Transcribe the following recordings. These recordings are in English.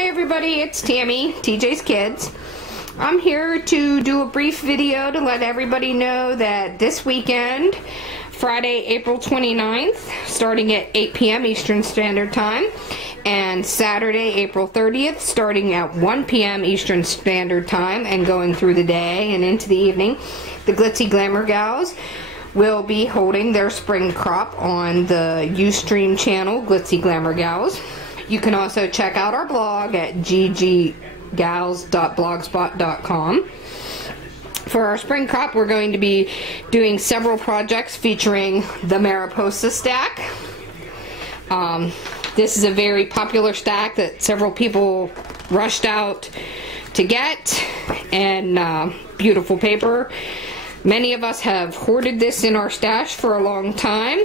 Hi everybody, it's Tammy, TJ's Kids. I'm here to do a brief video to let everybody know that this weekend, Friday, April 29th, starting at 8 p.m. Eastern Standard Time, and Saturday, April 30th, starting at 1 p.m. Eastern Standard Time and going through the day and into the evening, the Glitzy Glamour Gals will be holding their spring crop on the Ustream channel, Glitzy Glamour Gals. You can also check out our blog at gggals.blogspot.com. For our spring crop, we're going to be doing several projects featuring the Mariposa stack. This is a very popular stack that several people rushed out to get, and beautiful paper. Many of us have hoarded this in our stash for a long time.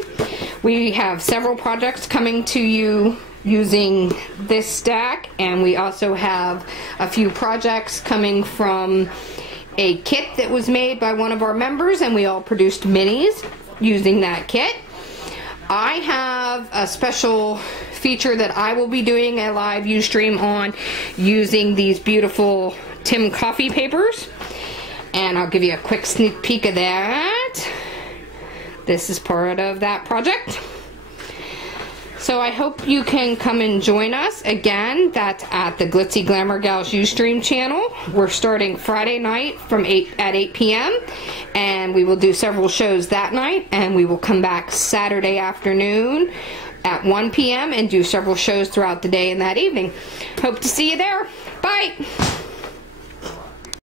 We have several projects coming to you using this stack, and we also have a few projects coming from a kit that was made by one of our members, and we all produced minis using that kit. I have a special feature that I will be doing a live Ustream on using these beautiful Tim Coffee papers, and I'll give you a quick sneak peek of that. This is part of that project. So I hope you can come and join us. Again, that's at the Glitzy Glamour Gals Ustream channel. We're starting Friday night from 8 p.m. and we will do several shows that night, and we will come back Saturday afternoon at 1 p.m. and do several shows throughout the day and that evening. Hope to see you there. Bye!